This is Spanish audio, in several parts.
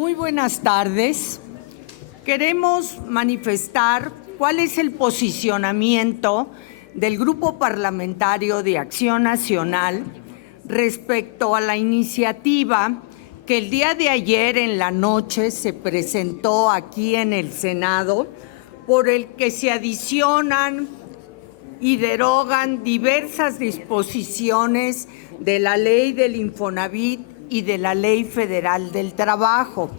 Muy buenas tardes. Queremos manifestar cuál es el posicionamiento del Grupo Parlamentario de Acción Nacional respecto a la iniciativa que el día de ayer en la noche se presentó aquí en el Senado, por el que se adicionan y derogan diversas disposiciones de la Ley del Infonavit y de la Ley Federal del Trabajo.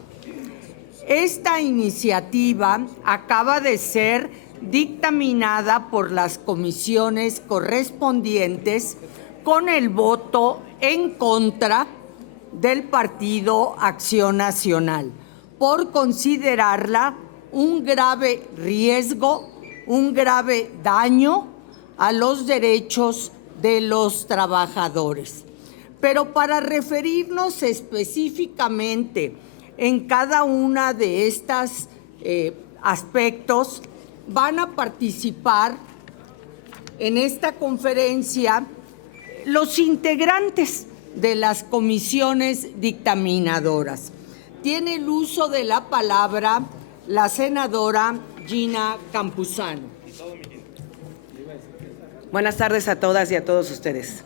Esta iniciativa acaba de ser dictaminada por las comisiones correspondientes con el voto en contra del Partido Acción Nacional, por considerarla un grave riesgo, un grave daño a los derechos de los trabajadores. Pero para referirnos específicamente en cada una de estos aspectos, van a participar en esta conferencia los integrantes de las comisiones dictaminadoras. Tiene el uso de la palabra la senadora Gina Campuzano. Buenas tardes a todas y a todos ustedes.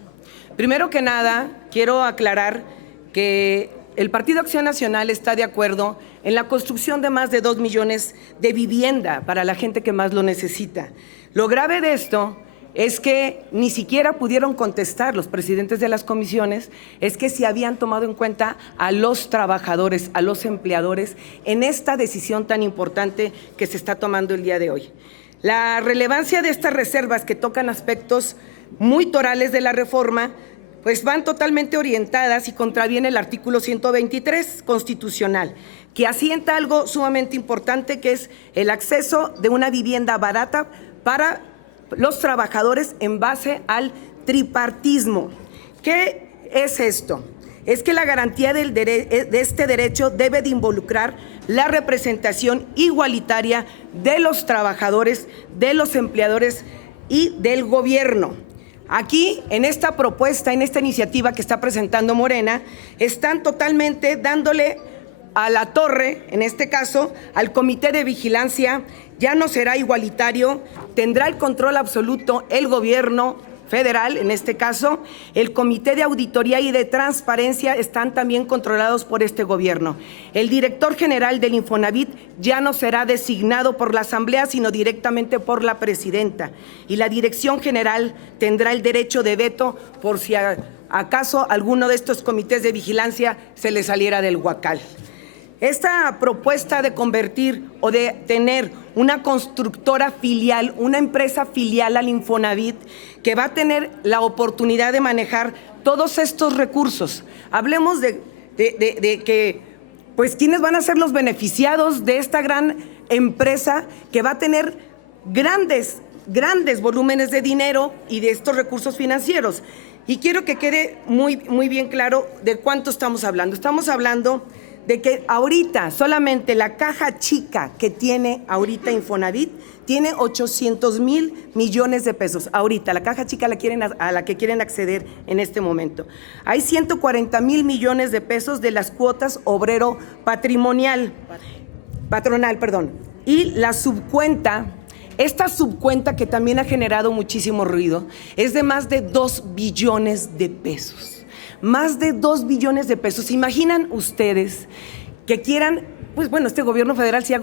Primero que nada, quiero aclarar que el Partido Acción Nacional está de acuerdo en la construcción de más de 2 millones de vivienda para la gente que más lo necesita. Lo grave de esto es que ni siquiera pudieron contestar los presidentes de las comisiones, es que si habían tomado en cuenta a los trabajadores, a los empleadores, en esta decisión tan importante que se está tomando el día de hoy. La relevancia de estas reservas que tocan aspectos muy torales de la reforma, pues van totalmente orientadas y contraviene el artículo 123 constitucional, que asienta algo sumamente importante, que es el acceso de una vivienda barata para los trabajadores en base al tripartismo. ¿Qué es esto? Es que la garantía de este derecho debe de involucrar la representación igualitaria de los trabajadores, de los empleadores y del gobierno. Aquí, en esta propuesta, en esta iniciativa que está presentando Morena, están totalmente dándole a la torre, en este caso, al Comité de Vigilancia. Ya no será igualitario, tendrá el control absoluto el gobierno federal, en este caso, el Comité de Auditoría y de Transparencia están también controlados por este gobierno. El director general del Infonavit ya no será designado por la Asamblea, sino directamente por la presidenta. Y la dirección general tendrá el derecho de veto por si acaso alguno de estos comités de vigilancia se le saliera del huacal. Esta propuesta de convertir o de tener una constructora filial, una empresa filial al Infonavit, que va a tener la oportunidad de manejar todos estos recursos. Hablemos de que, pues, ¿quiénes van a ser los beneficiados de esta gran empresa que va a tener grandes volúmenes de dinero y de estos recursos financieros? Y quiero que quede muy bien claro de cuánto estamos hablando. Estamos hablando de que ahorita solamente la caja chica que tiene ahorita Infonavit tiene 800,000 millones de pesos. Ahorita, la caja chica a la que quieren acceder en este momento. Hay 140,000 millones de pesos de las cuotas obrero patronal. Y la subcuenta, esta subcuenta que también ha generado muchísimo ruido, es de más de 2 billones de pesos. Más de 2 billones de pesos. ¿Imaginan ustedes que quieran? Pues bueno, este gobierno federal, si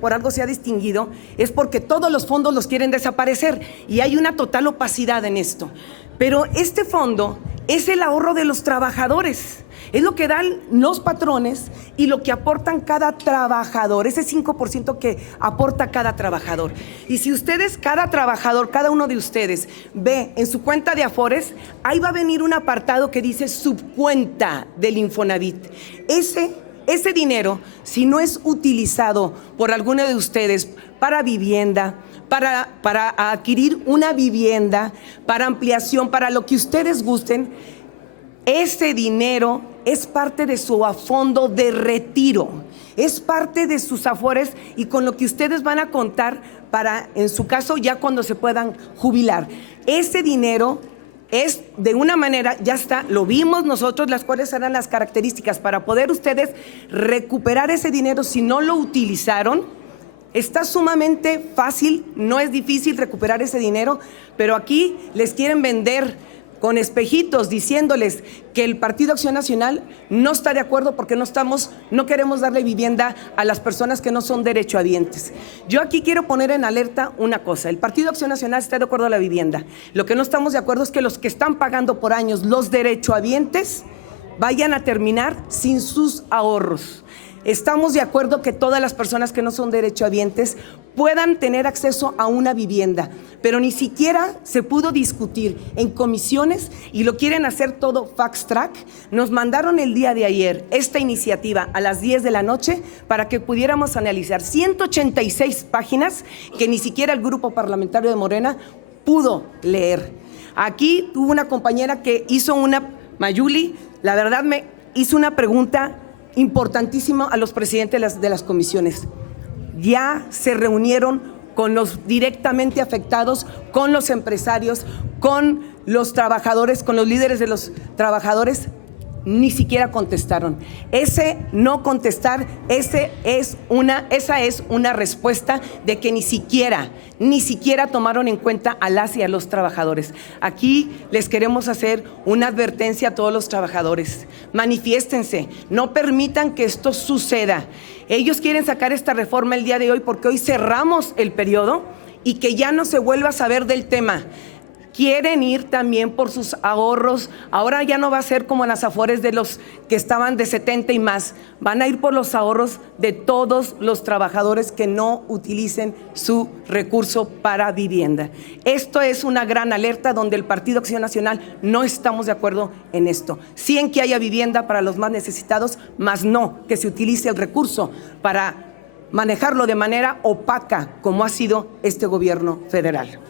por algo se ha distinguido, es porque todos los fondos los quieren desaparecer y hay una total opacidad en esto. Pero este fondo es el ahorro de los trabajadores, es lo que dan los patrones y lo que aportan cada trabajador, ese 5% que aporta cada trabajador. Y si ustedes, cada trabajador, cada uno de ustedes ve en su cuenta de Afores, ahí va a venir un apartado que dice subcuenta del Infonavit. Ese dinero, si no es utilizado por alguno de ustedes para vivienda, para adquirir una vivienda, para ampliación, para lo que ustedes gusten, ese dinero es parte de su fondo de retiro, es parte de sus afores y con lo que ustedes van a contar para, en su caso, ya cuando se puedan jubilar. Ese dinero es de una manera, ya está, lo vimos nosotros, las cuales eran las características para poder ustedes recuperar ese dinero si no lo utilizaron. Está sumamente fácil, no es difícil recuperar ese dinero, pero aquí les quieren vender con espejitos diciéndoles que el Partido Acción Nacional no está de acuerdo porque no queremos darle vivienda a las personas que no son derechohabientes. Yo aquí quiero poner en alerta una cosa: el Partido Acción Nacional está de acuerdo a la vivienda. Lo que no estamos de acuerdo es que los que están pagando por años, los derechohabientes, vayan a terminar sin sus ahorros. Estamos de acuerdo que todas las personas que no son derechohabientes puedan tener acceso a una vivienda, pero ni siquiera se pudo discutir en comisiones y lo quieren hacer todo fast track. Nos mandaron el día de ayer esta iniciativa a las 10 de la noche para que pudiéramos analizar 186 páginas que ni siquiera el grupo parlamentario de Morena pudo leer. Aquí hubo una compañera que hizo Mayuli, la verdad me hizo una pregunta importantísimo a los presidentes de las comisiones. Ya se reunieron con los directamente afectados, con los empresarios, con los trabajadores, con los líderes de los trabajadores. Ni siquiera contestaron. Ese no contestar, esa es una respuesta de que ni siquiera tomaron en cuenta a las y a los trabajadores. Aquí les queremos hacer una advertencia a todos los trabajadores. Manifiéstense, no permitan que esto suceda. Ellos quieren sacar esta reforma el día de hoy porque hoy cerramos el periodo y que ya no se vuelva a saber del tema. Quieren ir también por sus ahorros. Ahora ya no va a ser como las afores de los que estaban de 70 y más. Van a ir por los ahorros de todos los trabajadores que no utilicen su recurso para vivienda. Esto es una gran alerta donde el Partido Acción Nacional no estamos de acuerdo en esto. Sí en que haya vivienda para los más necesitados, más no que se utilice el recurso para manejarlo de manera opaca como ha sido este gobierno federal.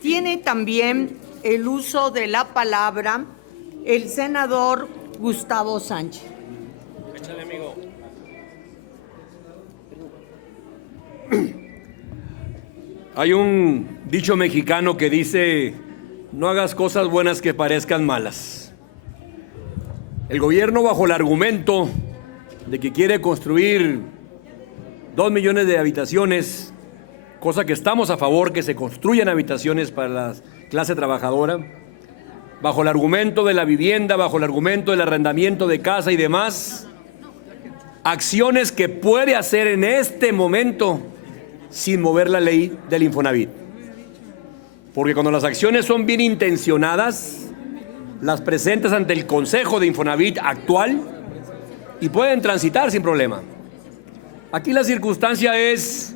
Tiene también el uso de la palabra el senador Gustavo Sánchez. Échale, amigo. Hay un dicho mexicano que dice: no hagas cosas buenas que parezcan malas. El gobierno, bajo el argumento de que quiere construir 2 millones de habitaciones, cosa que estamos a favor que se construyan habitaciones para la clase trabajadora, bajo el argumento de la vivienda, bajo el argumento del arrendamiento de casa y demás, acciones que puede hacer en este momento sin mover la ley del Infonavit. Porque cuando las acciones son bien intencionadas, las presentas ante el Consejo de Infonavit actual y pueden transitar sin problema. Aquí la circunstancia es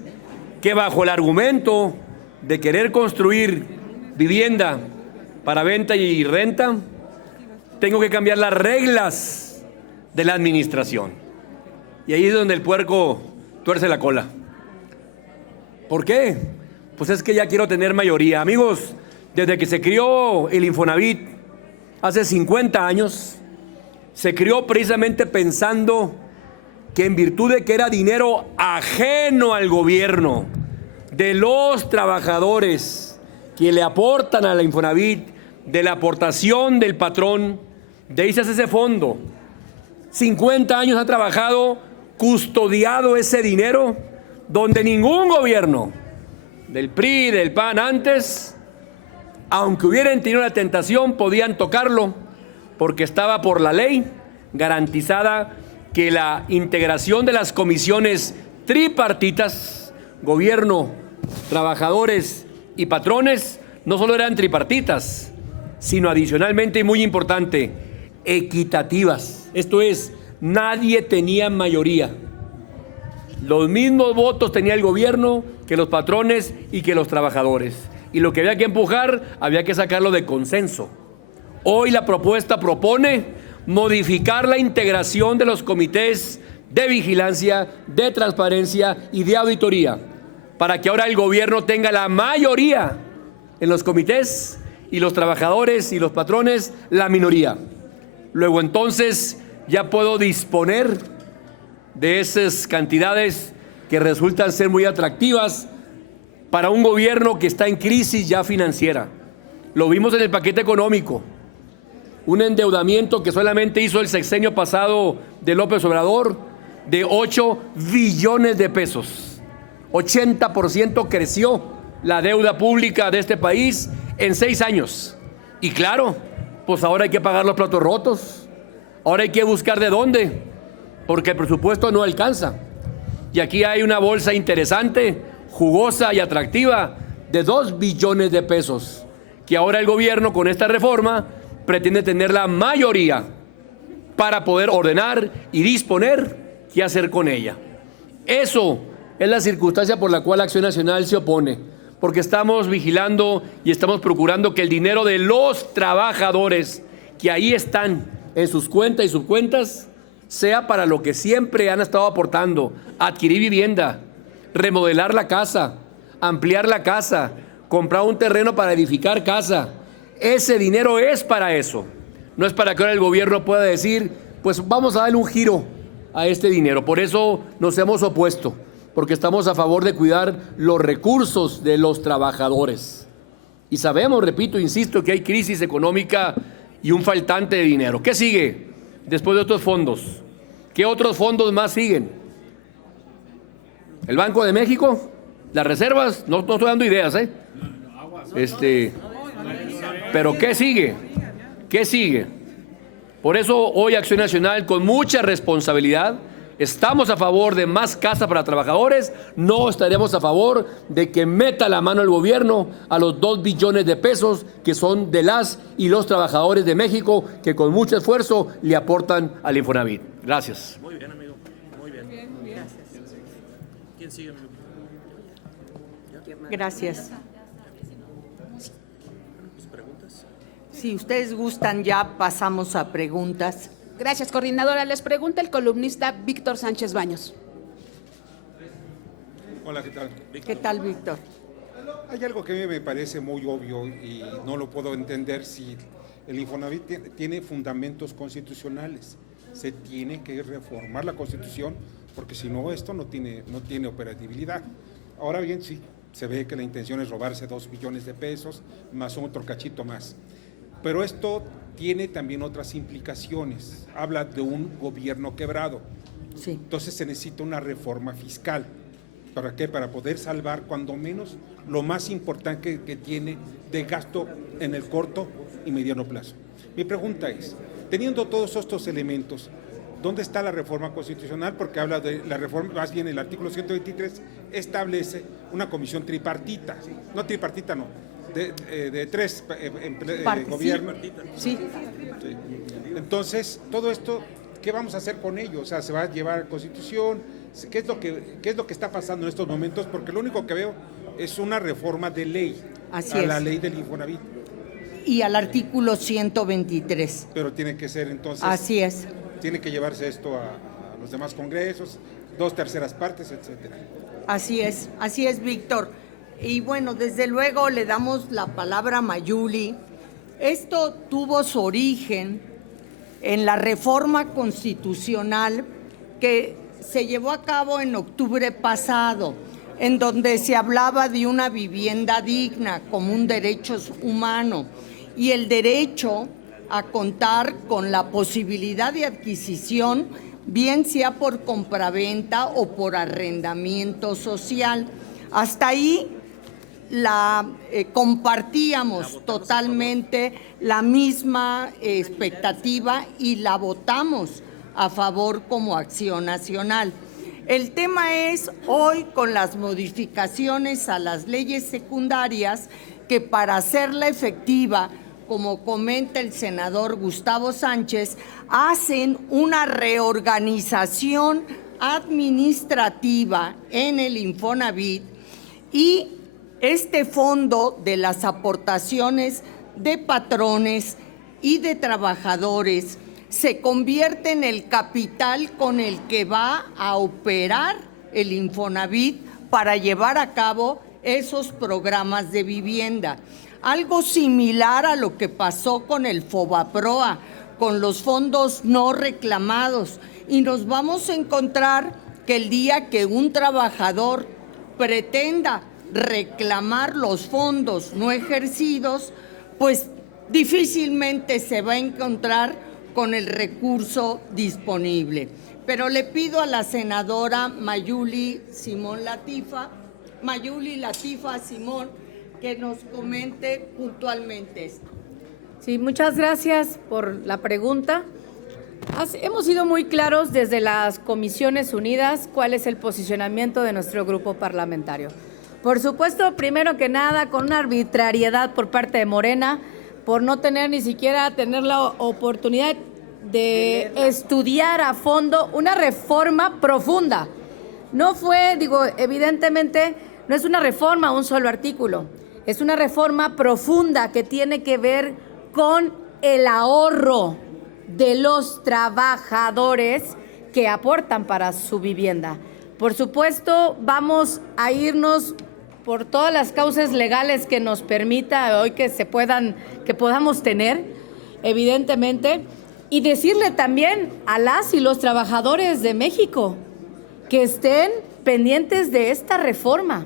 que bajo el argumento de querer construir vivienda para venta y renta, tengo que cambiar las reglas de la administración. Y ahí es donde el puerco tuerce la cola. ¿Por qué? Pues es que ya quiero tener mayoría. Amigos, desde que se creó el Infonavit hace 50 años, se creó precisamente pensando que en virtud de que era dinero ajeno al gobierno, de los trabajadores que le aportan a la Infonavit, de la aportación del patrón, de ahí se hace ese fondo. 50 años ha trabajado, custodiado ese dinero, donde ningún gobierno del PRI, del PAN antes, aunque hubieran tenido la tentación, podían tocarlo, porque estaba por la ley garantizada que la integración de las comisiones tripartitas, gobierno, trabajadores y patrones, no solo eran tripartitas, sino adicionalmente, y muy importante, equitativas. Esto es, nadie tenía mayoría. Los mismos votos tenía el gobierno que los patrones y que los trabajadores. Y lo que había que empujar, había que sacarlo de consenso. Hoy la propuesta propone modificar la integración de los comités de vigilancia, de transparencia y de auditoría, para que ahora el gobierno tenga la mayoría en los comités y los trabajadores y los patrones la minoría. Luego entonces ya puedo disponer de esas cantidades que resultan ser muy atractivas para un gobierno que está en crisis ya financiera. Lo vimos en el paquete económico, un endeudamiento que solamente hizo el sexenio pasado de López Obrador de 8 billones de pesos. 80% creció la deuda pública de este país en 6 años. Y claro, pues ahora hay que pagar los platos rotos, ahora hay que buscar de dónde, porque el presupuesto no alcanza. Y aquí hay una bolsa interesante, jugosa y atractiva de 2 billones de pesos, que ahora el gobierno con esta reforma pretende tener la mayoría para poder ordenar y disponer qué hacer con ella. Eso es la circunstancia por la cual Acción Nacional se opone, porque estamos vigilando y estamos procurando que el dinero de los trabajadores que ahí están en sus cuentas y subcuentas sea para lo que siempre han estado aportando: adquirir vivienda, remodelar la casa, ampliar la casa, comprar un terreno para edificar casa. Ese dinero es para eso. No es para que ahora el gobierno pueda decir, pues vamos a darle un giro a este dinero. Por eso nos hemos opuesto, porque estamos a favor de cuidar los recursos de los trabajadores. Y sabemos, repito, insisto, que hay crisis económica y un faltante de dinero. ¿Qué sigue después de estos fondos? ¿Qué otros fondos más siguen? ¿El Banco de México? ¿Las reservas? No estoy dando ideas, ¿eh? Pero ¿qué sigue? ¿Qué sigue? Por eso hoy Acción Nacional, con mucha responsabilidad, estamos a favor de más casa para trabajadores. No estaremos a favor de que meta la mano el gobierno a los 2 billones de pesos que son de las y los trabajadores de México, que con mucho esfuerzo le aportan al Infonavit. Gracias. Muy bien, amigo. Muy bien. Gracias. ¿Quién sigue, amigo? Gracias. Si ustedes gustan, ya pasamos a preguntas. Gracias, coordinadora. Les pregunta el columnista Víctor Sánchez Baños. Hola, ¿qué tal? ¿Qué tal, Víctor? Hay algo que a mí me parece muy obvio y no lo puedo entender: si el Infonavit tiene fundamentos constitucionales, se tiene que reformar la Constitución, porque si no, esto no tiene operatividad. Ahora bien, sí, se ve que la intención es robarse 2 billones de pesos, más otro cachito más. Pero esto tiene también otras implicaciones. Habla de un gobierno quebrado. Sí. Entonces se necesita una reforma fiscal. ¿Para qué? Para poder salvar cuando menos lo más importante que tiene de gasto en el corto y mediano plazo. Mi pregunta es, teniendo todos estos elementos, ¿dónde está la reforma constitucional? Porque habla de la reforma, más bien el artículo 123 establece una comisión tripartita. No tripartita, no. De 3 gobiernos. Sí. Sí. Entonces, todo esto, ¿qué vamos a hacer con ello? O sea, ¿se va a llevar a Constitución? ¿Qué es lo que está pasando en estos momentos? Porque lo único que veo es una reforma de ley. Así la es. ley del Infonavit. Y al artículo 123. Pero tiene que ser entonces. Así es. Tiene que llevarse esto a los demás congresos, 2/3 partes, etcétera. Así es, Víctor. Y bueno, desde luego le damos la palabra a Mayuli. Esto tuvo su origen en la reforma constitucional que se llevó a cabo en octubre pasado, en donde se hablaba de una vivienda digna como un derecho humano y el derecho a contar con la posibilidad de adquisición, bien sea por compraventa o por arrendamiento social. Hasta ahí compartíamos totalmente la misma expectativa y la votamos a favor como Acción Nacional. El tema es hoy, con las modificaciones a las leyes secundarias, que para hacerla efectiva, como comenta el senador Gustavo Sánchez, hacen una reorganización administrativa en el Infonavit, y este fondo de las aportaciones de patrones y de trabajadores se convierte en el capital con el que va a operar el Infonavit para llevar a cabo esos programas de vivienda. Algo similar a lo que pasó con el FOBAPROA, con los fondos no reclamados, y nos vamos a encontrar que el día que un trabajador pretenda reclamar los fondos no ejercidos, pues difícilmente se va a encontrar con el recurso disponible. Pero le pido a la senadora Mayuli Latifa Simón que nos comente puntualmente esto. Sí, muchas gracias por la pregunta. Hemos sido muy claros desde las Comisiones Unidas cuál es el posicionamiento de nuestro grupo parlamentario. Por supuesto, primero que nada, con una arbitrariedad por parte de Morena, por no tener ni siquiera tener la oportunidad de estudiar a fondo una reforma profunda. No fue, evidentemente, no es una reforma un solo artículo, es una reforma profunda que tiene que ver con el ahorro de los trabajadores que aportan para su vivienda. Por supuesto, vamos a irnos por todas las causas legales que nos permita hoy que podamos tener, evidentemente, y decirle también a las y los trabajadores de México que estén pendientes de esta reforma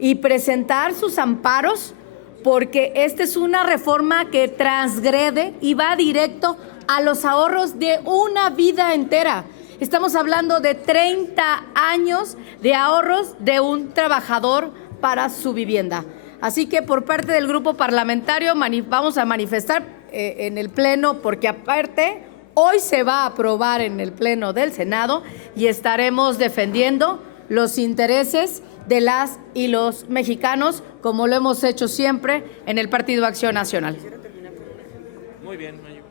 y presentar sus amparos, porque esta es una reforma que transgrede y va directo a los ahorros de una vida entera. Estamos hablando de 30 años de ahorros de un trabajador para su vivienda. Así que por parte del grupo parlamentario vamos a manifestar en el Pleno, porque aparte hoy se va a aprobar en el Pleno del Senado y estaremos defendiendo los intereses de las y los mexicanos, como lo hemos hecho siempre en el Partido Acción Nacional. Muy bien, Mayu.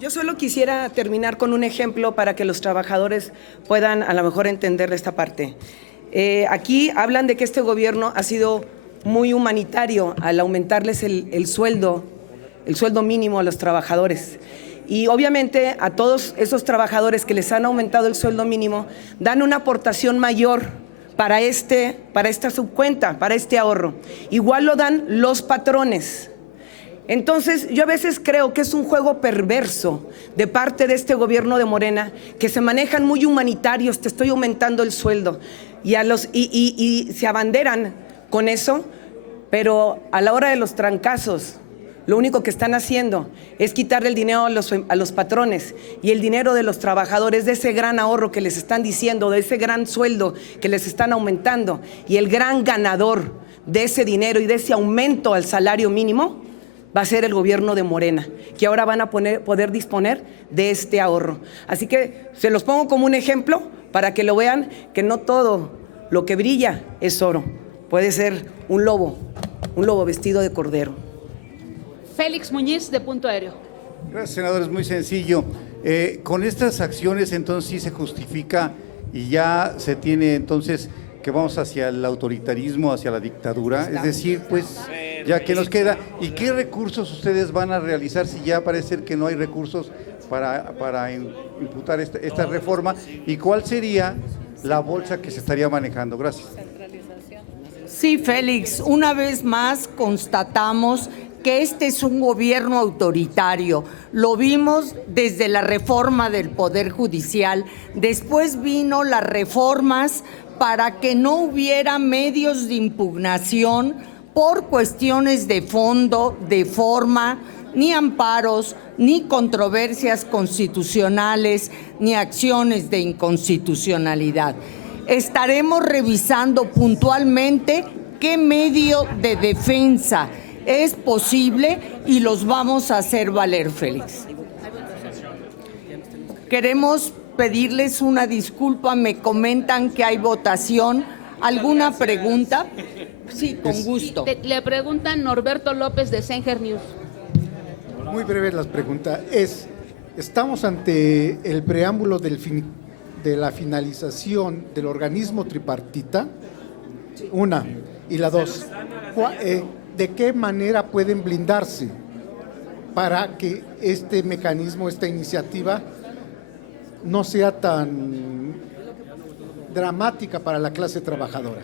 Yo solo quisiera terminar con un ejemplo para que los trabajadores puedan a lo mejor entender esta parte. Aquí hablan de que este gobierno ha sido muy humanitario al aumentarles el sueldo mínimo a los trabajadores. Y obviamente a todos esos trabajadores que les han aumentado el sueldo mínimo dan una aportación mayor para esta subcuenta, para este ahorro. Igual lo dan los patrones. Entonces, yo a veces creo que es un juego perverso de parte de este gobierno de Morena, que se manejan muy humanitarios, te estoy aumentando el sueldo, y se abanderan con eso, pero a la hora de los trancazos, lo único que están haciendo es quitarle el dinero a los patrones y el dinero de los trabajadores, de ese gran ahorro que les están diciendo, de ese gran sueldo que les están aumentando, y el gran ganador de ese dinero y de ese aumento al salario mínimo va a ser el gobierno de Morena, que ahora van a poder disponer de este ahorro. Así que se los pongo como un ejemplo para que lo vean, que no todo lo que brilla es oro. Puede ser un lobo vestido de cordero. Félix Muñiz, de Punto Aéreo. Gracias, senador. Es muy sencillo. Con estas acciones entonces sí se justifica y ya se tiene entonces que vamos hacia el autoritarismo, hacia la dictadura. Es decir, pues ya que nos queda. ¿Y qué recursos ustedes van a realizar si ya parece ser que no hay recursos para imputar esta reforma? ¿Y cuál sería la bolsa que se estaría manejando? Gracias. Sí, Félix, una vez más constatamos que este es un gobierno autoritario. Lo vimos desde la reforma del Poder Judicial, después vino las reformas para que no hubiera medios de impugnación por cuestiones de fondo, de forma, ni amparos, ni controversias constitucionales, ni acciones de inconstitucionalidad. Estaremos revisando puntualmente qué medio de defensa es posible y los vamos a hacer valer, Félix. Queremos pedirles una disculpa, me comentan que hay votación. ¿Alguna pregunta? Sí, con gusto. Le preguntan Norberto López de Senger News. Muy breve las preguntas. Estamos ante el preámbulo de la finalización del organismo tripartita, una, y la dos, ¿de qué manera pueden blindarse para que este mecanismo, esta iniciativa, no sea tan dramática para la clase trabajadora?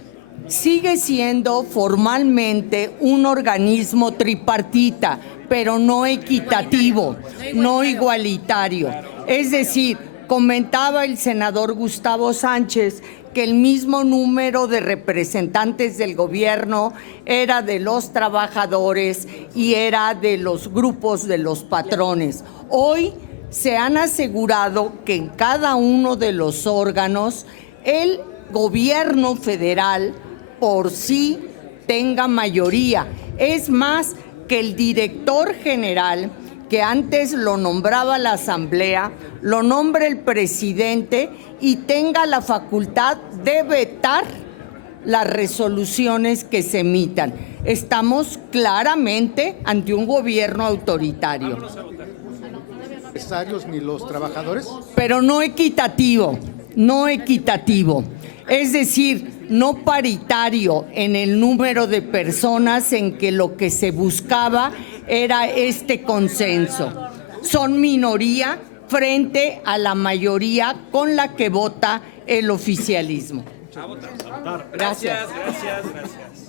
Sigue siendo formalmente un organismo tripartita, pero no equitativo, no igualitario. Es decir, Comentaba el senador Gustavo Sánchez que el mismo número de representantes del gobierno era de los trabajadores y era de los grupos de los patrones. Hoy se han asegurado que en cada uno de los órganos el gobierno federal por sí tenga mayoría. Es más, que el director general, que antes lo nombraba la Asamblea, lo nombre el presidente y tenga la facultad de vetar las resoluciones que se emitan. Estamos claramente ante un gobierno autoritario. Empresarios ni los trabajadores. Pero no equitativo, no equitativo. Es decir, no paritario en el número de personas en que lo que se buscaba era este consenso. Son minoría frente a la mayoría con la que vota el oficialismo. Gracias. Gracias.